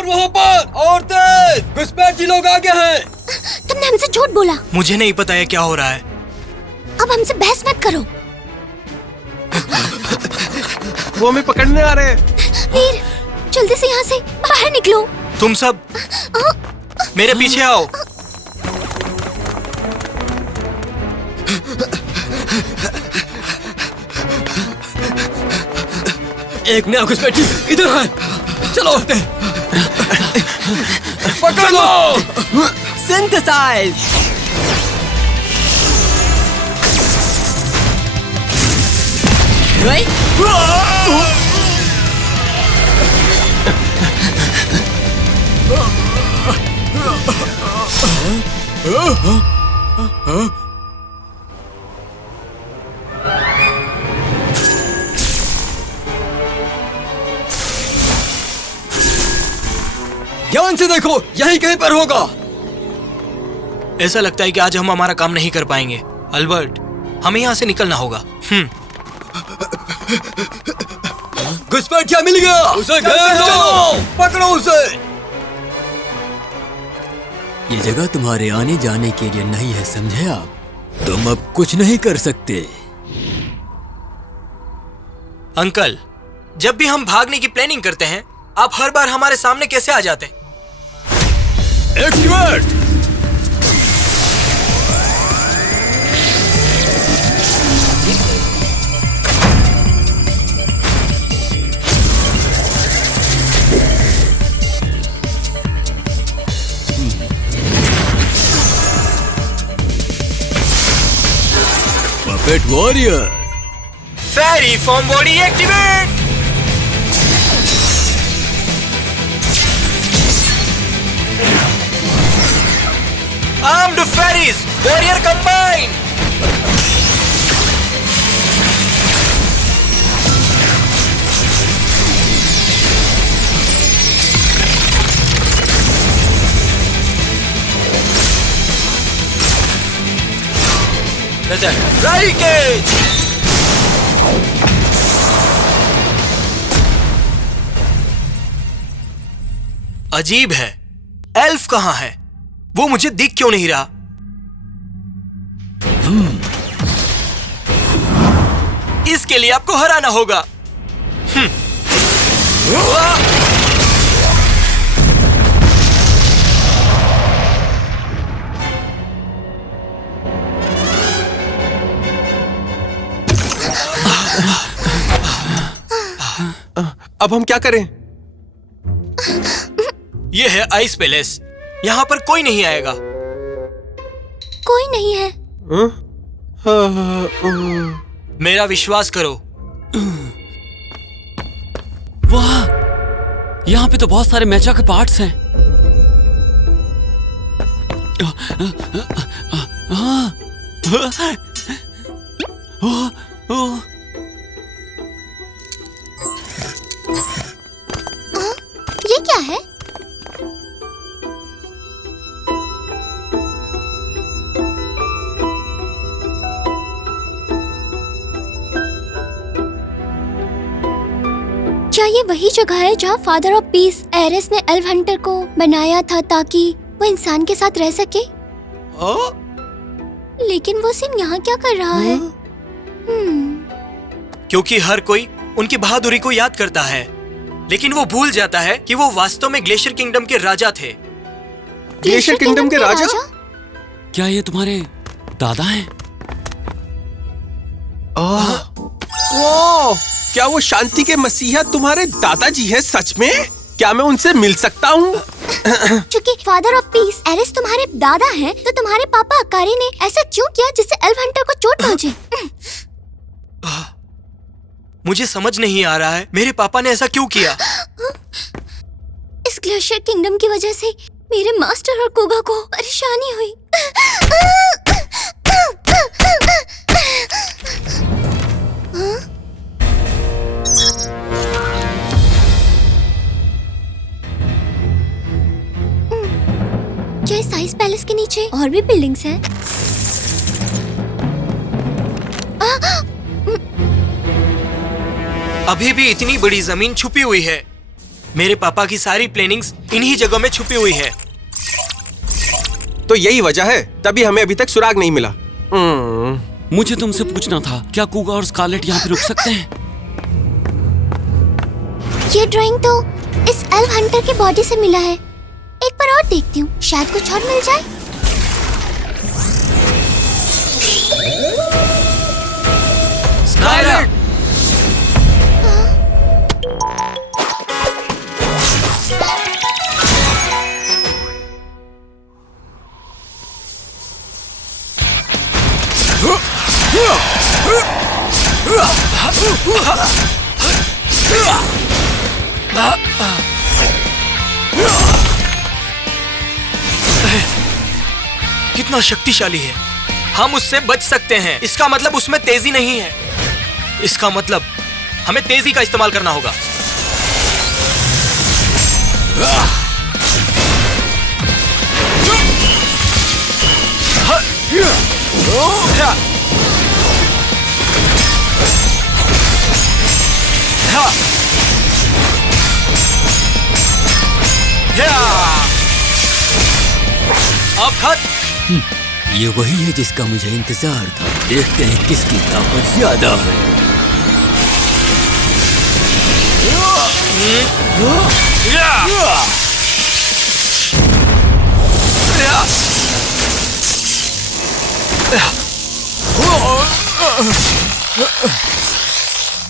वहाँ पर और तेज, घुसपैठ जी लोग आगे हैं। तुमने हमसे झूठ बोला। मुझे नहीं पता है क्या हो रहा है। अब हमसे बहस मत करो। वो हमें पकड़ने आ रहे हैं। वीर, जल्दी से यहाँ से बाहर निकलो। तुम सब मेरे पीछे आओ। एक नया घुसपैठी इधर है, चलो पकड़ लो। सिंथेसाइज। ध्यान से देखो, यहीं कहीं पर होगा। ऐसा लगता है कि आज हम हमारा काम नहीं कर पाएंगे। अल्बर्ट, हमें यहाँ से निकलना होगा। घुसपैठिया मिल गया, उसे घेर लो, पकड़ो उसे। ये जगह तुम्हारे आने जाने के लिए नहीं है, समझे आप? तुम अब कुछ नहीं कर सकते। अंकल, जब भी हम भागने की प्लानिंग करते हैं, आप हर बार हमारे सामने कैसे आ जाते हैं? Activate. Puppet warrior. Fairy form body activate. Armed fairies, warrior combine. Raigage. अजीब है, एल्फ कहाँ है? वो मुझे दिख क्यों नहीं रहा? इसके लिए आपको हराना होगा। अब हम क्या करें? ये है आइस पैलेस। यहाँ पर कोई नहीं आएगा। कोई नहीं है। मेरा विश्वास करो। वाह, यहाँ पे तो बहुत सारे मैचा के पार्ट्स हैं। ये क्या है? क्या ये वही जगह है जहाँ फादर ऑफ पीस एरिस ने एल्फ हंटर को बनाया था ताकि वो इंसान के साथ रह सके? लेकिन वो सिर्फ यहाँ क्या कर रहा है? क्योंकि हर कोई उनकी बहादुरी को याद करता है, लेकिन वो भूल जाता है कि वो वास्तव में ग्लेशियर किंगडम के राजा थे। ग्लेशियर किंगडम के राजा? क्या ये तुम्हारे दादा हैं? वो क्या वो शांति के मसीहा तुम्हारे दादाजी हैं सच में? क्या मैं उनसे मिल सकता हूँ? क्योंकि फादर ऑफ पीस एरिस तुम्हारे दादा हैं, तो तुम्हारे पापा अकारी ने ऐसा क्यों किया जिससे एल्फ हंटर को चोट पहुंचे? मुझे समझ नहीं आ रहा है, मेरे पापा ने ऐसा क्यों किया? इस ग्लेशियर किंगडम की वजह से मेरे मास्टर और कोगा को परेशानी हुई। क्या इस आइस पैलेस के नीचे और भी बिल्डिंग्स हैं? अभी भी इतनी बड़ी जमीन छुपी हुई है। मेरे पापा की सारी प्लानिंग्स इन्हीं जगहों में छुपी हुई है। तो यही वजह है तभी हमें अभी तक सुराग नहीं मिला। मुझे तुमसे पूछना था, क्या कुगा और स्कारलेट यहाँ पे रुक सकते हैं? ये ड्राइंग तो इस एल्फ हंटर के बॉडी से मिला है। एक बार और देखती हूँ, शायद कुछ और मिल जाए। स्कारलेट! कितना शक्तिशाली है। हम उससे बच सकते हैं। इसका मतलब उसमें तेजी नहीं है। इसका मतलब हमें तेजी का इस्तेमाल करना होगा। अब खत्म। ये वही है जिसका मुझे इंतजार था। देखते हैं किसकी ताकत ज्यादा है।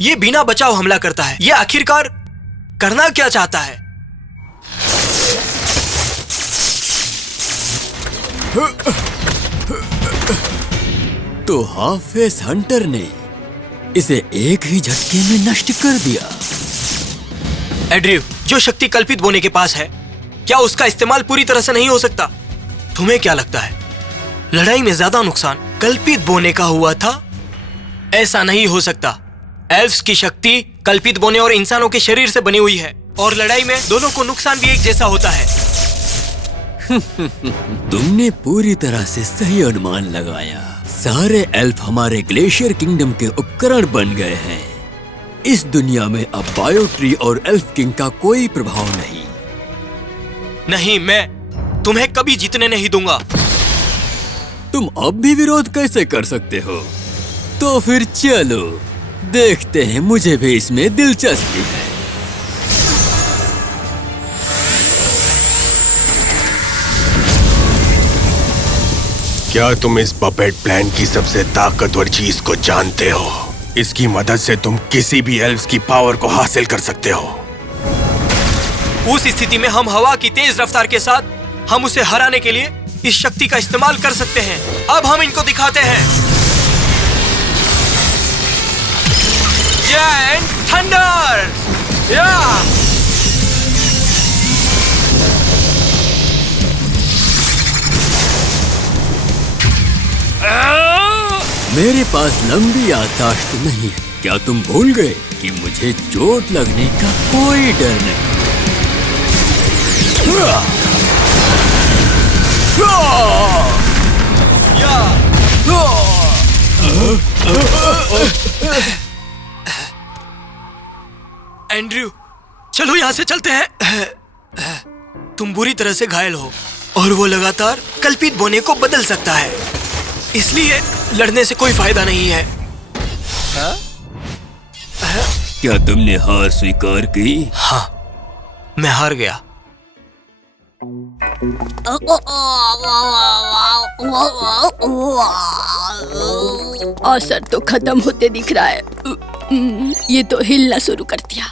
ये बिना बचाव हमला करता है। ये आखिरकार करना क्या चाहता है? तो हाफ फेस हंटर ने इसे एक ही झटके में नष्ट कर दिया। एड्रिव, जो शक्ति कल्पित बोने के पास है, क्या उसका इस्तेमाल पूरी तरह से नहीं हो सकता? तुम्हें क्या लगता है, लड़ाई में ज्यादा नुकसान कल्पित बोने का हुआ था? ऐसा नहीं हो सकता। एल्फ्स की शक्ति कल्पित बोने और इंसानों के शरीर से बनी हुई है, और लड़ाई में दोनों को नुकसान भी एक जैसा होता है। तुमने पूरी तरह से सही अनुमान लगाया। सारे एल्फ हमारे ग्लेशियर किंगडम के उपकरण बन गए हैं। इस दुनिया में अब बायो ट्री और एल्फ किंग का कोई प्रभाव नहीं। नहीं, मैं तुम्हें कभी जीतने नहीं दूंगा। तुम अब भी विरोध कैसे कर सकते हो? तो फिर चलो देखते हैं, मुझे भी इसमें दिलचस्पी है। क्या तुम इस पपेट प्लान की सबसे ताकतवर चीज को जानते हो? इसकी मदद से तुम किसी भी एल्फ्स की पावर को हासिल कर सकते हो। उस स्थिति में हम हवा की तेज रफ्तार के साथ हम उसे हराने के लिए इस शक्ति का इस्तेमाल कर सकते हैं। अब हम इनको दिखाते हैं। Giant thunder! मेरे पास लंबी याददाश्त नहीं है। क्या तुम भूल गए कि मुझे चोट लगने का कोई डर नहीं? एंड्रयू, चलो यहाँ से चलते हैं। तुम बुरी तरह से घायल हो और वो लगातार कल्पित बोने को बदल सकता है, इसलिए लड़ने से कोई फायदा नहीं है। क्या तुमने हार स्वीकार की? हाँ, मैं हार गया। असर तो खत्म होते दिख रहा है। ये तो हिलना शुरू कर दिया।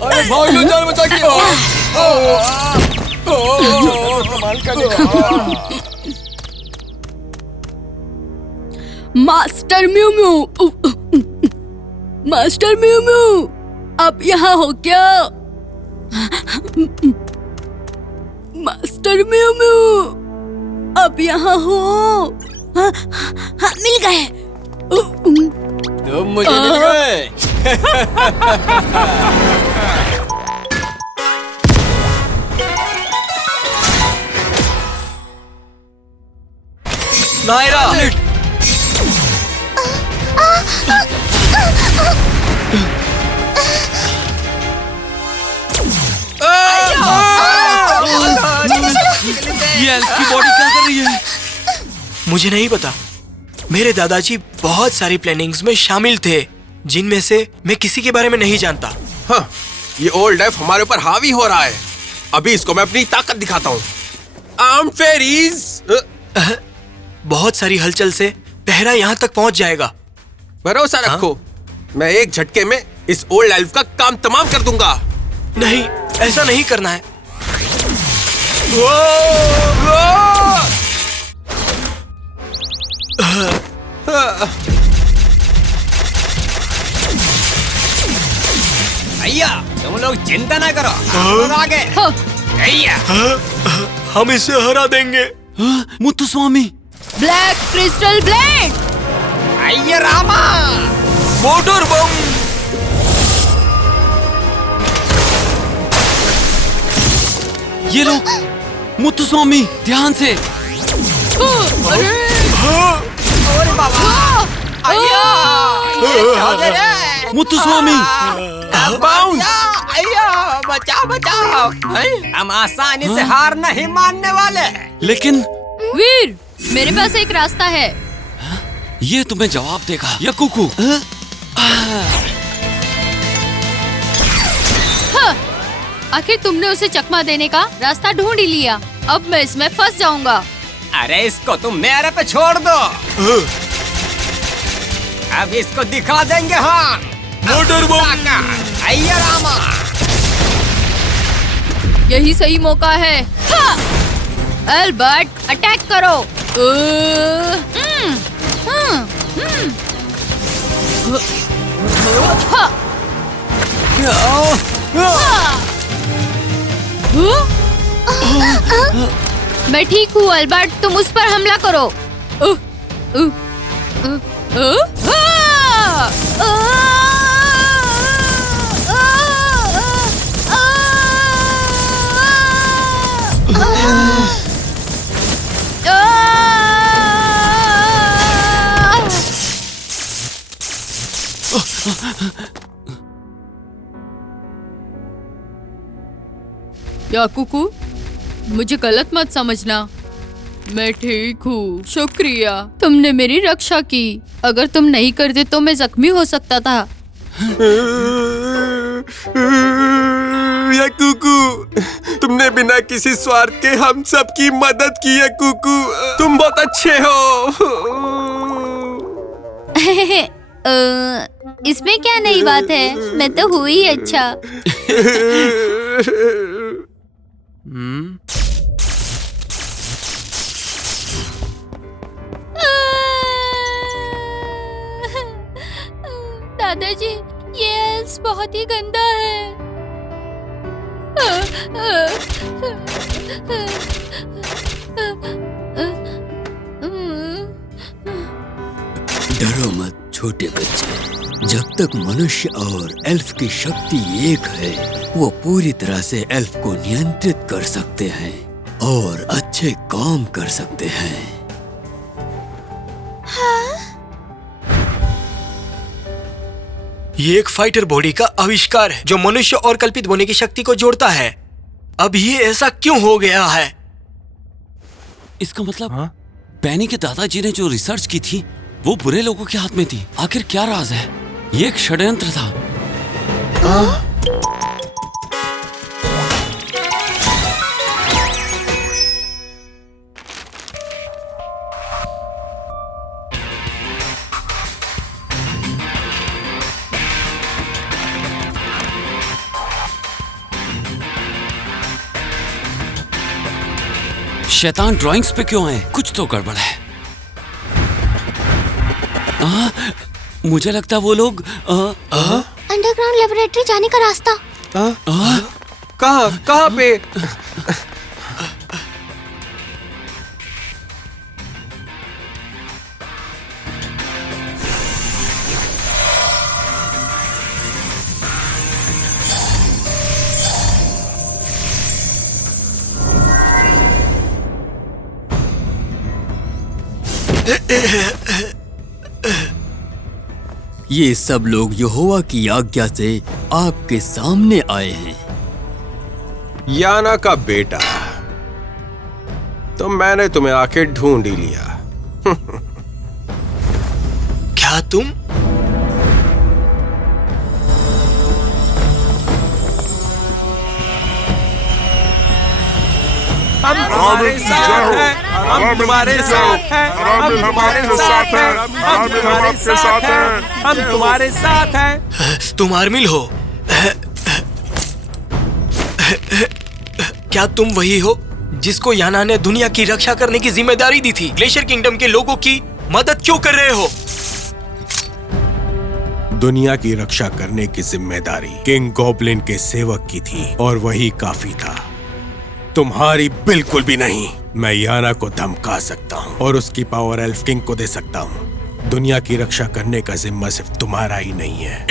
अरे भाग लो, जान बचा के। Master mu mu, master mu mu, आप यहाँ हो क्या? मास्टर म्यू म्यू, आप यहाँ हो? हाँ, हाँ, मिल गए। तुम मुझे मिल गए। नायरा! ये एल्फ की बॉडी क्या कर रही है? मुझे नहीं पता। मेरे दादाजी बहुत सारी प्लानिंग्स में शामिल थे, जिनमें से मैं किसी के बारे में नहीं जानता। हाँ, ये ओल्ड एल्फ हमारे ऊपर हावी हो रहा है। अभी इसको मैं अपनी ताकत दिखाता हूँ। आर्म फेरीज। बहुत सारी हलचल से पहरा यहाँ तक पहुँच जाएगा। भरोसा रखो, मैं एक झटके में इस ओल्ड एल्फ का काम तमाम कर दूंगा। नहीं, ऐसा नहीं करना है। भैया तुम लोग चिंता ना करो, हम लोग आगे। भैया हम इसे हरा देंगे। Muthuswamy, black crystal blade. भैया रामा, मोटर बम। ये लो मुत्तुस्वामी, ध्यान से। अरे बाबा, भैया ये क्या दे रहे? मुत्तुस्वामी, भैया बचाओ बचाओ, हम आसानी से हार नहीं मानने वाले। लेकिन वीर, मेरे पास एक रास्ता है। ये तुम्हें जवाब देगा या कुकू? आखिर तुमने उसे चकमा देने का रास्ता ढूंढ ही लिया। अब मैं इसमें फंस जाऊंगा। अरे इसको तुम मेरे पे छोड़ दो, अब इसको दिखा देंगे हम। मोटर बम। भैया रामा, यही सही मौका है। एल्बर्ट, अटैक करो। मैं ठीक हूँ एल्बर्ट, तुम उस पर हमला करो। या कुकू, मुझे गलत मत समझना, मैं ठीक हूँ। शुक्रिया, तुमने मेरी रक्षा की। अगर तुम नहीं करते तो मैं जख्मी हो सकता था। या कुकू, तुमने बिना किसी स्वार्थ के हम सब की मदद की है कुकू। तुम बहुत अच्छे हो। इसमें क्या नई बात है, मैं तो हुई ही अच्छा। दादाजी, ये एल्स बहुत ही गंदा है। डरो मत छोटे बच्चे, जब तक मनुष्य और एल्फ की शक्ति एक है, वो पूरी तरह से एल्फ को नियंत्रित कर सकते हैं और अच्छे काम कर सकते हैं। ये एक फाइटर बॉडी का आविष्कार है जो मनुष्य और कल्पित होने की शक्ति को जोड़ता है। अब ये ऐसा क्यों हो गया है? इसका मतलब बैनी के दादाजी ने जो रिसर्च की थी वो बुरे लोगों के हाथ में थी। आखिर क्या राज है? ये एक षड्यंत्र था। शैतान ड्राइंग्स पे क्यों आए? कुछ तो गड़बड़ है। मुझे लगता वो लोग अंडरग्राउंड लेबोरेटरी जाने का रास्ता। कहाँ पे? ये सब लोग यहोवा की आज्ञा से आपके सामने आए हैं। याना का बेटा, तो मैंने तुम्हें आके ढूंढ ही लिया। क्या तुम? हम तुम्हारे साथ हैं, हम तुम्हारे साथ हैं, हम तुम्हारे साथ हैं, हम तुम्हारे साथ हैं, हम तुम्हारे साथ हैं। तुम आर्मिल हो? क्या तुम वही हो जिसको याना ने दुनिया की रक्षा करने की जिम्मेदारी दी थी? ग्लेशियर किंगडम के लोगों की मदद क्यों कर रहे हो? दुनिया की रक्षा करने की जिम्मेदारी किंग गॉब्लिन के सेवक की थी और वही काफी था। तुम्हारी बिल्कुल भी नहीं। मैं याना को धमका सकता हूँ और उसकी पावर एल्फ किंग को दे सकता हूँ। दुनिया की रक्षा करने का जिम्मा सिर्फ तुम्हारा ही नहीं है।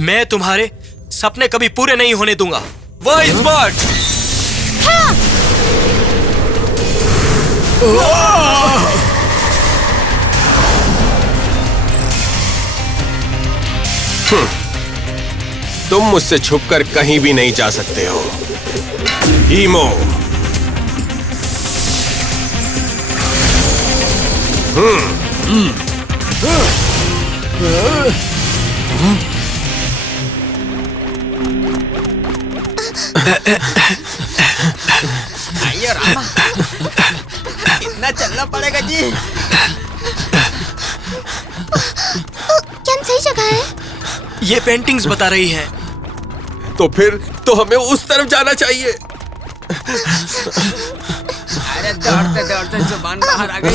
मैं तुम्हारे सपने कभी पूरे नहीं होने दूंगा। Vice word. तुम मुझसे छुपकर कहीं भी नहीं जा सकते हो। हीमो। आइए रामा, इतना चलना पड़ेगा जी। क्या हम सही जगह है? ये पेंटिंग्स बता रही हैं। तो फिर तो हमें उस तरफ जाना चाहिए। अरे दौड़ते दौड़ते जुबान बाहर आ गई।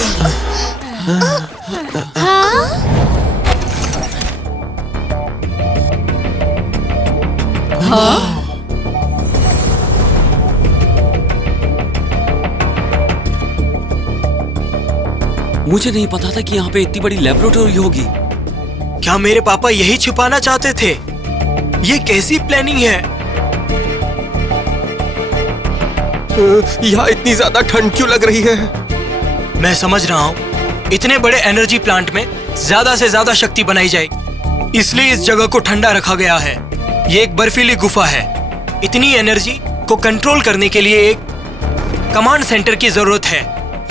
हाँ? मुझे नहीं पता था कि यहाँ पे इतनी बड़ी लेबोरेटरी होगी। क्या मेरे पापा यही छिपाना चाहते थे? ये कैसी प्लानिंग है? यहाँ इतनी ज्यादा ठंड क्यों लग रही है? मैं समझ रहा हूँ। इतने बड़े एनर्जी प्लांट में ज्यादा से ज्यादा शक्ति बनाई जाए, इसलिए इस जगह को ठंडा रखा गया है। ये एक बर्फीली गुफा है। इतनी एनर्जी को कंट्रोल करने के लिए एक कमांड सेंटर की जरूरत है।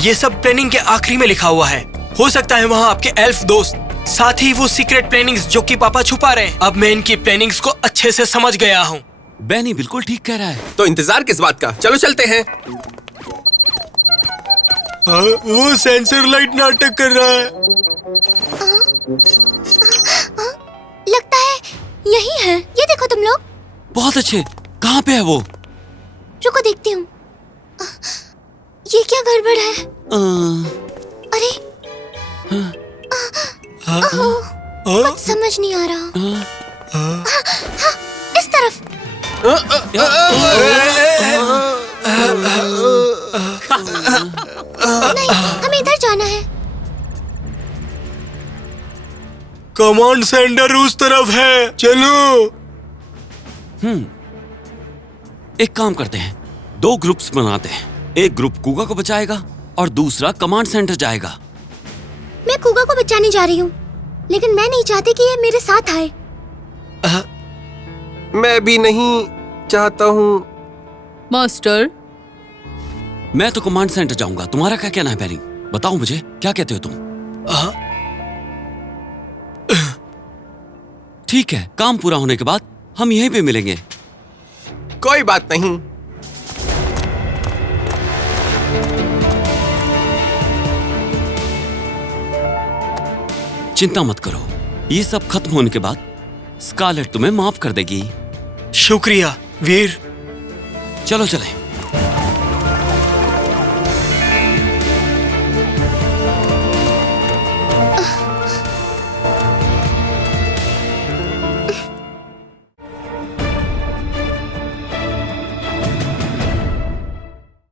ये सब प्लानिंग के आखिरी में लिखा हुआ है। हो सकता है वहाँ आपके एल्फ दोस्त, साथ ही वो सीक्रेट प्लानिंग्स जो कि पापा छुपा रहे हैं। अब मैं इनकी प्लानिंग्स को अच्छे से समझ गया हूँ। बैनी बिल्कुल ठीक कह रहा है। तो इंतजार किस बात का? चलो चलते हैं। वो सेंसर लाइट नाटक कर रहा है। लगता है यही है। ये देखो तुम लोग। बहुत अच्छे। कहाँ पे है वो? रुको देखती हूँ। ये क्या गड़बड़ है? अरे कुछ समझ नहीं आ रहा। इस तरफ। नहीं, हमें इधर जाना है। कमांड सेंटर उस तरफ है। चलो। एक काम करते हैं, 2 ग्रुप्स बनाते हैं। एक ग्रुप कुगा को बचाएगा और दूसरा कमांड सेंटर जाएगा। मैं कुगा को बचाने जा रही हूँ, लेकिन मैं नहीं चाहती कि ये मेरे साथ आए। मैं भी नहीं चाहता हूँ। मास्टर, मैं तो कमांड सेंटर जाऊंगा। तुम्हारा क्या कहना है बैरी? बताओ मुझे, क्या कहते हो तुम? ठीक है, काम पूरा होने के बाद हम यहीं पे मिलेंगे। कोई बात नहीं। चिंता मत करो, ये सब खत्म होने के बाद स्कारलेट तुम्हें माफ कर देगी। शुक्रिया वीर। चलो चलें।